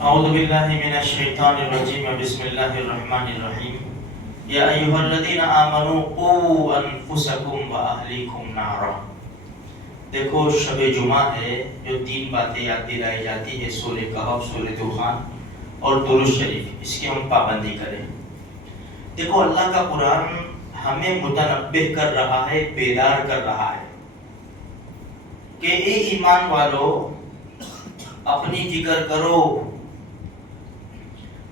اعوذ باللہ من الشیطان الرجیم بسم اللہ الرحمن الرحیم یا ایھا الذین آمنوا قوا انفسکم واہلیکم نارا۔ دیکھو شب جمعہ ہے جو 3 باتیں یاد دلائی جاتی ہے، سورہ کہف، سورہ دخان اور درود شریف، اس کی ہم پابندی کریں۔ دیکھو اللہ کا قرآن ہمیں متنبہ کر رہا ہے، بیدار کر رہا ہے کہ اے ایمان والو اپنی فکر کرو،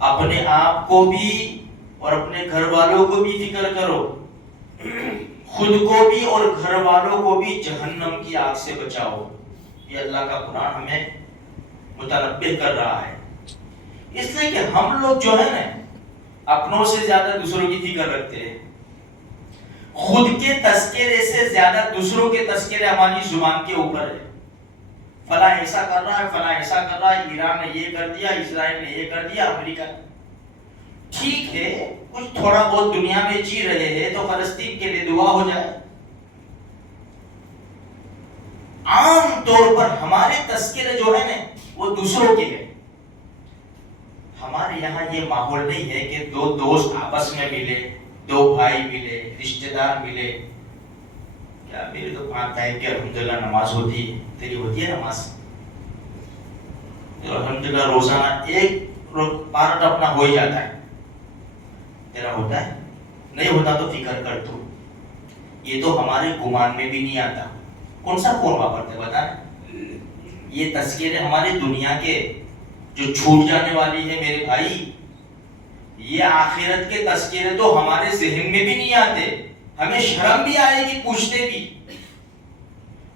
اپنے آپ کو بھی اور اپنے گھر والوں کو بھی فکر کرو، خود کو بھی اور گھر والوں کو بھی جہنم کی آگ سے بچاؤ۔ یہ اللہ کا قرآن ہمیں متنبہ کر رہا ہے، اس لیے کہ ہم لوگ جو ہے نا اپنوں سے زیادہ دوسروں کی فکر رکھتے ہیں، خود کے تذکرے سے زیادہ دوسروں کے تذکرے ہماری زبان کے اوپر ہے۔ فلاں ایسا کر رہا ہے، فلاں ایسا کر رہا ہے، ایران نے یہ کر دیا، اسرائیل نے یہ کر دیا، امریکہ۔ ٹھیک ہے، کچھ تھوڑا بہت دنیا میں جی رہے ہیں تو فلسطین کے لیے دعا ہو جائے۔ عام طور پر ہمارے تذکرے جو ہے نا وہ دوسروں کے ہیں۔ ہمارے یہاں یہ ماحول نہیں ہے کہ 2 دوست آپس میں ملے، 2 بھائی ملے، رشتہ دار ملے، کیا میرے تو 5 ٹائم کی الحمدللہ نماز ہوتی ہے، تیری ہوتی ہے نماز؟ الحمدللہ روزانہ ایک پارٹ اپنا ہو ہی جاتا ہے، تیرا ہوتا ہے؟ نہیں ہوتا تو فکر کر تو۔ یہ تو ہمارے گمان میں بھی نہیں آتا۔ کون سا فون واپرتے بتائیں؟ یہ تذکرے ہمارے دنیا کے جو چھوٹ جانے والی ہے میرے بھائی، یہ آخرت کے تذکرے تو ہمارے ذہن میں بھی نہیں آتے، ہمیں شرم بھی آئے گی پوچھتے بھی۔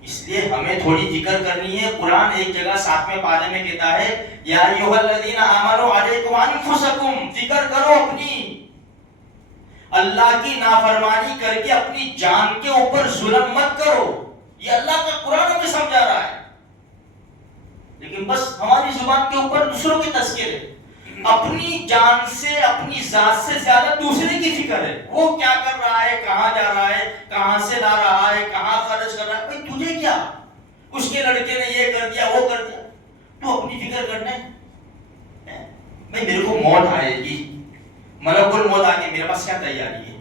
اس لیے ہمیں تھوڑی فکر کرنی ہے۔ قرآن ایک جگہ 7ویں پارے میں کہتا ہے یا ایھا الذین آمنوا علیکم انفسکم، فکر کرو اپنی، اللہ کی نافرمانی کر کے اپنی جان کے اوپر ظلم مت کرو۔ یہ اللہ کا قرآن ہمیں سمجھا رہا ہے، لیکن بس ہماری زبان کے اوپر دوسروں کے تذکرے، اپنی جان سے، اپنی ذات سے زیادہ دوسرے کی فکر ہے۔ وہ کیا کر رہا ہے، کہاں جا رہا ہے، کہاں سے لا رہا ہے، کہاں خرچ کر رہا ہے، بھائی تجھے کیا؟ اس کے لڑکے نے یہ کر دیا، وہ کر دیا، تو اپنی فکر کرنے بھائی میرے کو موت آئے گی، ملک الموت آ کے میرے پاس کیا تیاری ہے؟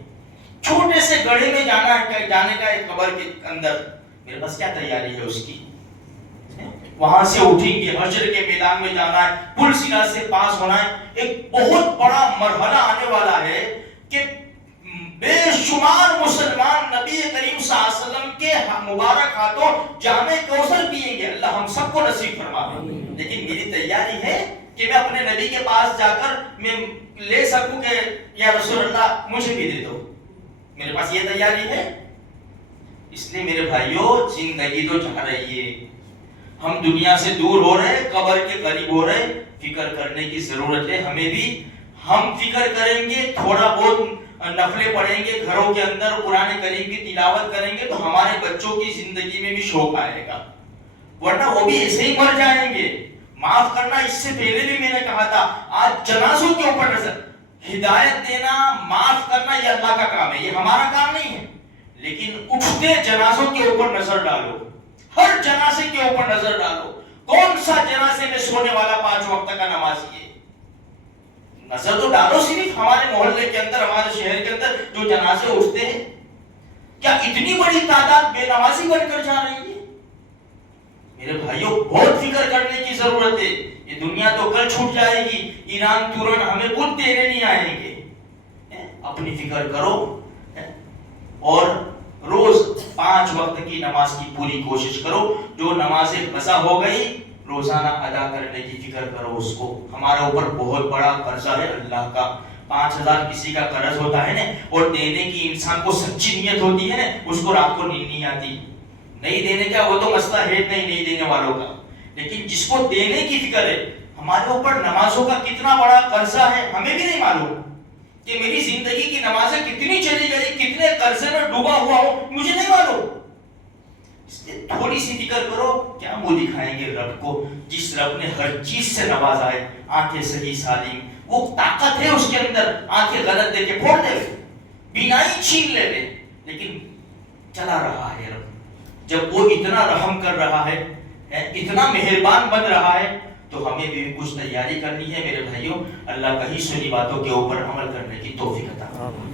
چھوٹے سے گڑھے میں جانے کا ایک قبر کے اندر میرے پاس کیا تیاری ہے اس کی؟ وہاں سے اٹھیں گے، حشر کے میدان میں جانا ہے، پل صراط سے پاس ہونا ہے۔ ایک بہت بڑا مرحلہ آنے والا ہے کہ بے شمار مسلمان نبی کریم صلی اللہ علیہ وسلم کے مبارک ہاتھوں جام کوثر پیئیں گے۔ اللہ ہم سب کو نصیب فرمائے۔ لیکن میری تیاری ہے کہ میں اپنے نبی کے پاس جا کر میں لے سکوں کہ یا رسول اللہ مجھے بھی دے دو، میرے پاس یہ تیاری ہے؟ اس لیے میرے بھائیوں زندگی تو جا رہی ہے، ہم دنیا سے دور ہو رہے، قبر کے قریب ہو رہے، فکر کرنے کی ضرورت ہے ہمیں بھی۔ ہم فکر کریں گے، تھوڑا بہت نفلیں پڑھیں گے گھروں کے اندر، قرآن کریم کی تلاوت کریں گے تو ہمارے بچوں کی زندگی میں بھی شوق آئے گا، ورنہ وہ بھی ایسے ہی مر جائیں گے۔ معاف کرنا، اس سے پہلے بھی میں نے کہا تھا، آج جنازوں کے اوپر نظر، ہدایت دینا، معاف کرنا یہ اللہ کا کام ہے، یہ ہمارا کام نہیں ہے، لیکن اٹھتے جنازوں کے اوپر نظر ڈالو، ہر جنازے کے اوپر نظر ڈالو، کون سا جنازے میں سونے والا 5 وقت کا نمازی ہے؟ نظر تو ڈالو صرف ہمارے محلے کے اندر، ہمارے شہر کے اندر جو جنازے اٹھتے ہیں، کیا اتنی بڑی تعداد بے نمازی بن کر جا رہی ہے؟ میرے بھائیوں بہت فکر کرنے کی ضرورت ہے۔ یہ دنیا تو کل چھوٹ جائے گی، ایران تورن ہمیں خود دینے نہیں آئیں گے۔ اپنی فکر کرو اور روز 5 وقت کی نماز کی پوری کوشش کرو۔ جو نمازیں قضا ہو گئی روزانہ ادا کرنے کی فکر کرو اس کو۔ ہمارے اوپر بہت بڑا قرضہ ہے اللہ کا، 5000 کسی کا قرض ہوتا ہے نا، اور دینے کی انسان کو سچی نیت ہوتی ہے نا، اس کو رات کو نیند نہیں آتی۔ نہیں دینے کا وہ تو مسئلہ ہے نہیں دینے والوں کا، لیکن جس کو دینے کی فکر ہے، ہمارے اوپر نمازوں کا کتنا بڑا قرضہ ہے ہمیں بھی نہیں معلوم کہ میری زندگی کی نمازیں کتنی چلی گئی، کتنے قرضے میں ڈوبا ہوا ہوں، مجھے نہیں معلوم۔ اس لیے تھوڑی سی فکر کرو، کیا منہ دکھائیں گے رب کو، جس رب نے ہر چیز سے نوازا ہے، آنکھیں صحیح سالم، وہ طاقت ہے اس کے اندر، آنکھیں غلط دے کے پھوڑ دے، بینائی چھین لے، لیکن چلا رہا ہے رب۔ جب وہ اتنا رحم کر رہا ہے، اتنا مہربان بن رہا ہے، تو ہمیں بھی کچھ تیاری کرنی ہے میرے بھائیوں. اللہ کہیں سنی باتوں کے اوپر عمل کرنے کی توفیق عطا فرمائے.